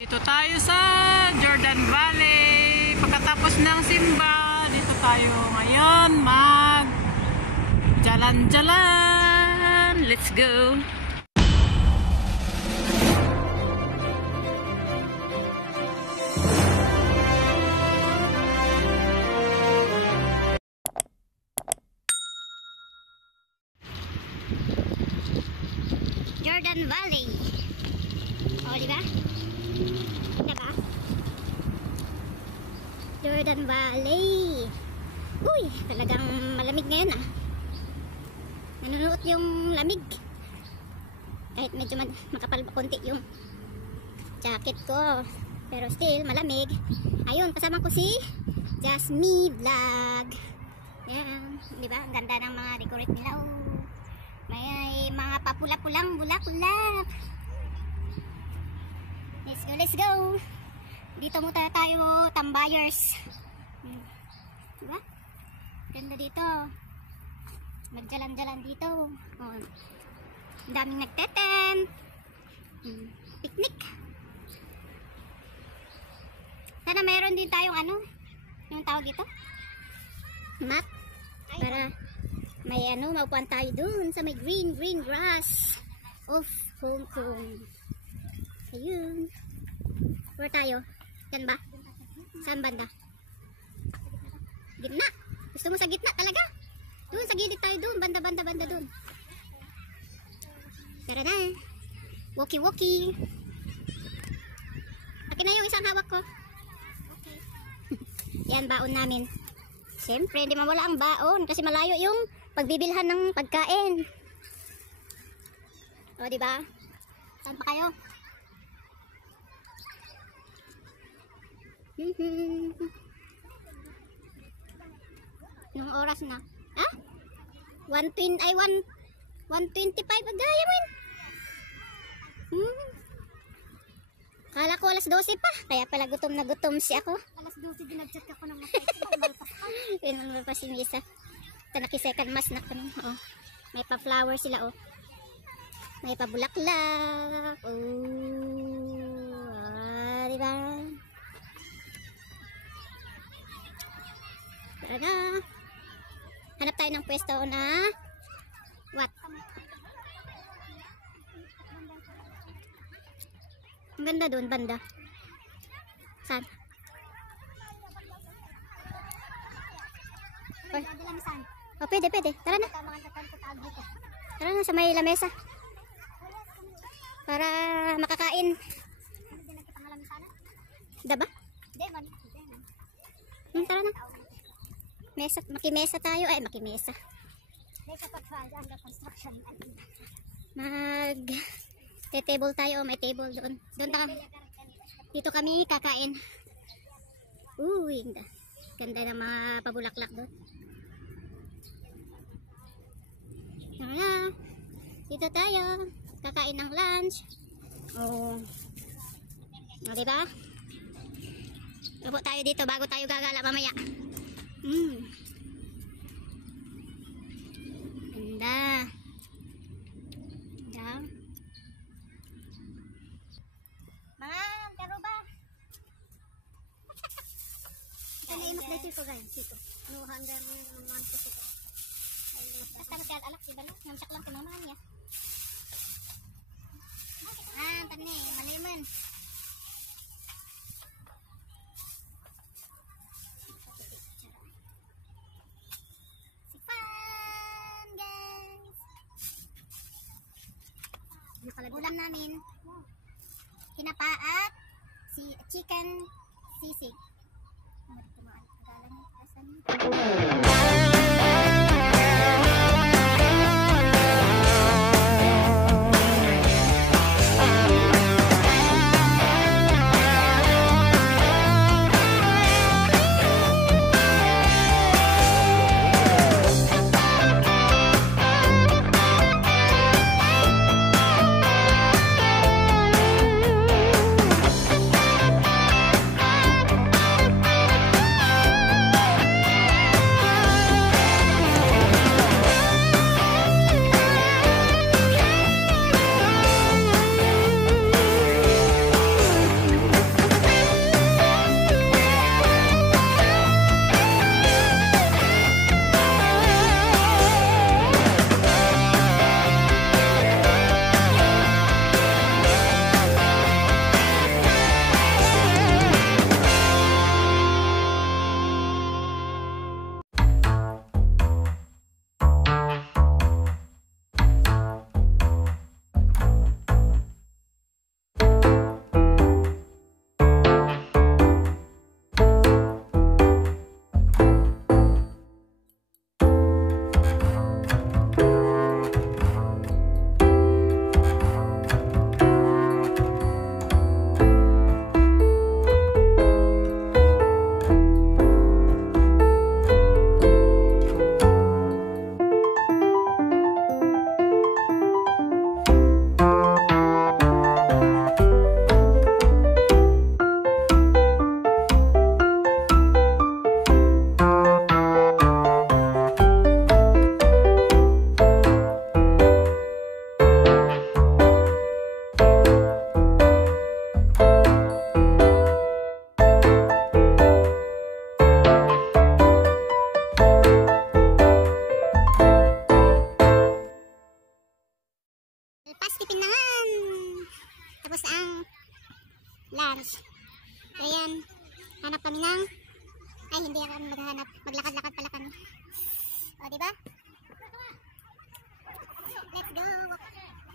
Dito tayo sa Jordan Valley. Pagkatapos ng simba, dito tayo ngayon mag jalan-jalan. Let's go! Jordan Valley. O, diba? Diba? Jordan Valley. Uy, talagang malamig ngayon ah. Nanunuot yung lamig. Kahit medyo makapal pa konti yung jacket ko. Pero still, malamig. Ayun, kasama ko si Jasmine Vlog. Yan. Diba? Ang ganda ng mga decorate nila. Oh. May mga papula-pulang bulak-bulak. Let's go, let's go. Dito muna tayo, tambayers. Diba? Ganda dito. Magjalan-jalan dito. Oh. Ang daming nagteten. Picnic. Sana mayroon din tayong ano, yung tawag dito? Map. Para may ano, maupuan tayo dun sa may green grass of Hong Kong. Ayun. Where tayo? Yan ba? Saan banda? Gitna. Gusto mo sa gitna talaga? Doon sa gilid tayo doon. Banda doon. Tara na. Walkie. Akin na yung isang hawak ko. Okay. Yan, baon namin. Siyempre, hindi mawala ang baon kasi malayo yung pagbibilhan ng pagkain. O, diba? Saan pa kayo? Yung oras na. Ha? 1:25 agaya mo yun. Kala ko alas 12 pa. Kaya pala gutom na gutom si ako. Alas 12 dinag-chat ako ng mga pinunmal pa si Misa. Ito naki-second mass na kami. Oh. May pa-flower sila oh. May pa-bulaklak. Oh. Ah, diba? Tara na. Hanap tayo ng pwesto na what? Ang ganda doon, banda. Saan? Oh, pwede. Tara na. Tara na sa may lamesa. Para makakain. Diba? Tara na. Mesa, makimesa tayo. Ay, makimesa. Table tayo. May table doon. Dito kami kakain. Uy, ganda ng mga pabulaklak doon. Dito tayo. Kakain ng lunch. Oh. O, diba? Upo tayo dito bago tayo gagala mamaya. Ganda. Ganda. Ma'am, karo ba? Ito na imak na siko guys. Siko. Nuhan gani naman ko siko. Basta masyal alak si Balo. Namsak lang kamamaan niya. Tani, maliman. Sipan, guys. Ulam namin. Kinapa at chicken sisig. lunch. Ayan, hanap kami ng, ay hindi kami maghanap, maglakad-lakad pala kami. O, diba? Let's go!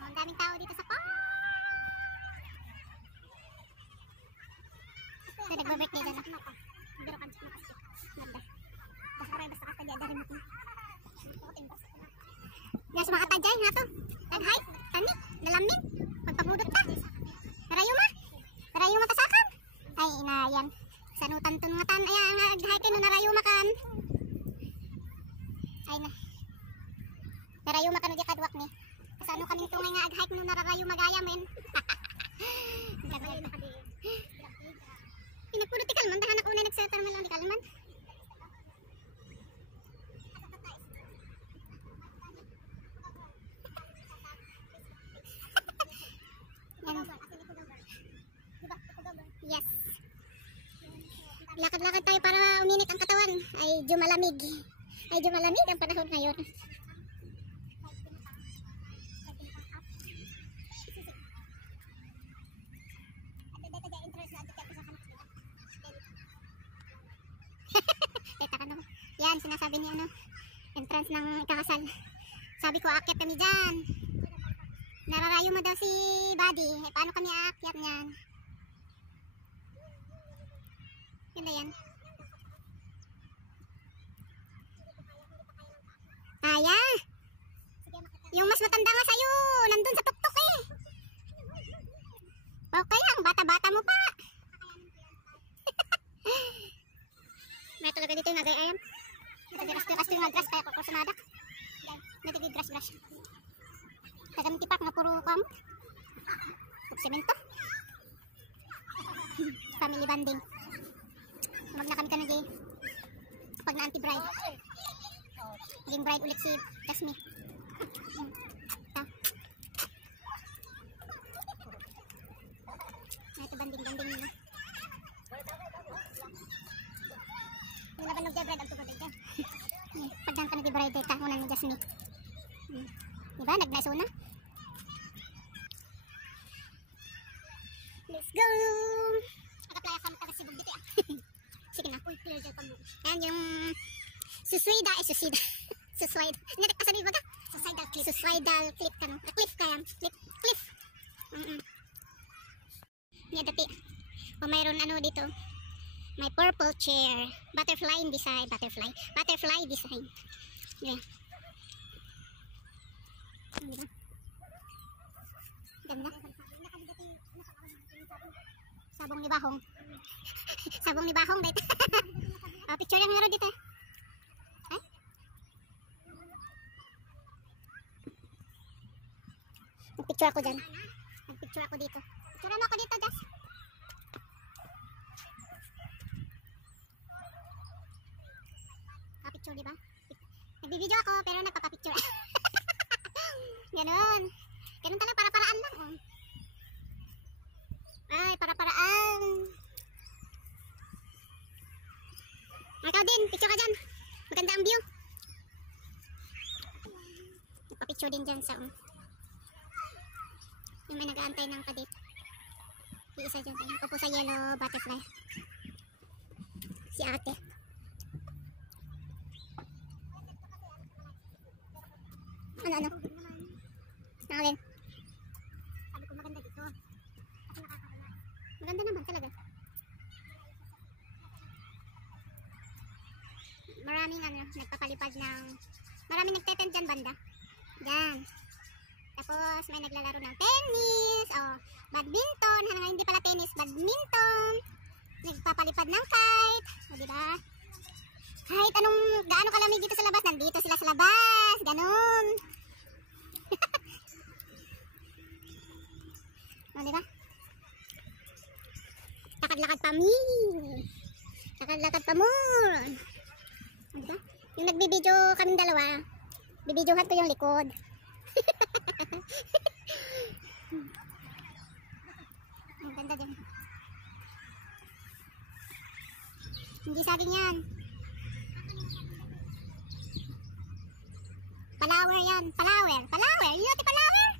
Ang daming tao dito sa park! Ay, nagba-birthday dyan ako. Biro ka dyan. Ganda. Basta ka dyan. Dari mo ko. Nasa mga tajay nga to. Nag-hi. Tani. Nalamin. Magpabudot ka. Narayuma. Narayuma tasakan. Ay, ina yan. Sanutan to mga tan. Ay, nag-hi kayo. Narayuma kan. Ay na. Narayuma ka no di kadwak ni. Kasano kaming tungay nga ag-hi ko no narayuma gaya men. Nagpabudot ka din. Pinagpudot ti kalman. Dahan ako na nagsetar man lang di kalman. Yes. Lakad-lakad tayo para uminit ang katawan. Ay jumalamig. Ay jumalamig ang panahon ngayon. Yan, sinasabi niya ano, entrance ng ikakasal. Sabi ko, aakyat kami dyan. Nararayo mo daw si Buddy. Eh, paano kami aakyat niyan? Ganda yan. Kaya. Yung mas matanda nga sa'yo, nandun sa tuktok eh. Okay lang, bata-bata mo pa. May talaga dito yung nagay-ayam. Natigiras-tiras yung nagras, kaya ko sumadak. Natigigras-gras. Tagang tipak na puro kam. Semento. Family bonding. Wag na kami ka na di. Pag na anti-bride. Naging bride ulit si Jasmine. Ito banding-banding nila. Yung laban ng bride ang tugod dyan. Pag na ka na di bride ita, una ni Jasmine. Diba? Nag-nice una. Let's go! Nag-apply ako ng taga-sibog dito. Sige na. Uy, clear dyan pag-book. Ayan yung suswida. Suswida. Hindi ka sabi ba ka? Suicidal clip. Suicidal clip ka no? Clip ka yan. Clip. Yan dati. O mayroon ano dito. May purple chair. Butterfly design. Butterfly design. Yan. Diba? Ganda. Sabong ni Bahong. Sabong ni Bahong dito. Picture yang meron dito. Ay? Nagpicture ako dyan. Nagpicture ako dito. Picturean ako dito, Jas. Picture, diba? Nagbibideo ako pero nagpapapicture. Ganon. Ganon talaga, para-paraan lang. Oh. Ay, para-paraan. Ikaw din, picture ka dyan. Maganda ang view. Nagpa-picture din dyan sa yung may nag-aantay ng kadit. Yung isa dyan. Upo sa yellow butterfly. Si ate. Ano? Alin? Sabi ko maganda dito. Kasi nakakawala. Maganda naman talaga. Maraming nagpapalipad ng maraming nagtetent dyan banda. Dyan. Tapos may naglalaro ng tennis o badminton. Hindi pala tennis, badminton. Nagpapalipad ng kite. O diba? Kahit gaano kalamig dito sa labas, nandito sila sa labas. Ganon. O diba? Lakad-lakad pa mi. Lakad-lakad pa mo. O diba? Yung nagbibideo kaming dalawa, bibidyohan ko yung likod. Ang ganda din. Hindi saging yan. Palawer yan. Palawer. Yun yung palawer.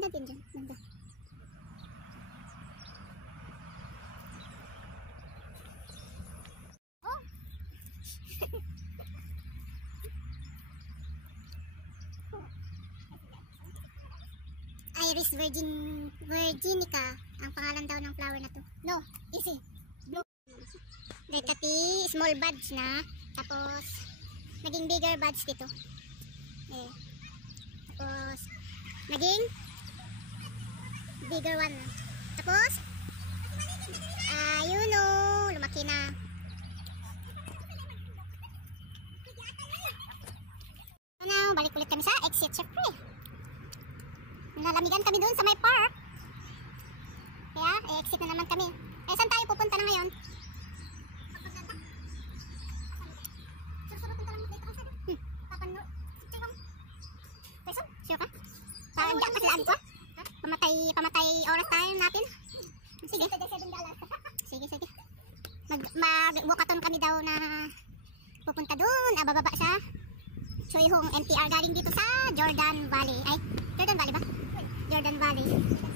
Ganda din dyan. Ganda. Oh! Iris virginica ang pangalan daw ng flower na to. No, easy. Blue. Dati small buds na, tapos naging bigger buds dito. Eh. Tapos naging bigger one. Tapos ayun o, lumaki na. Ano, balik ulit kami sa exit syempre. Nalamigan kami doon sa may park. Kaya, exit na naman kami. Eh, saan tayo pupunta na ngayon? Sure ka? Parang diyan ka sila ko? Pamatay oras tayo natin. Sige. Sige. Mag-walkathon kami daw na pupunta doon. Bababa sa Choi Hong MTR galing dito sa Jordan Valley. Ay, Jordan Valley ba? Jordan Valley.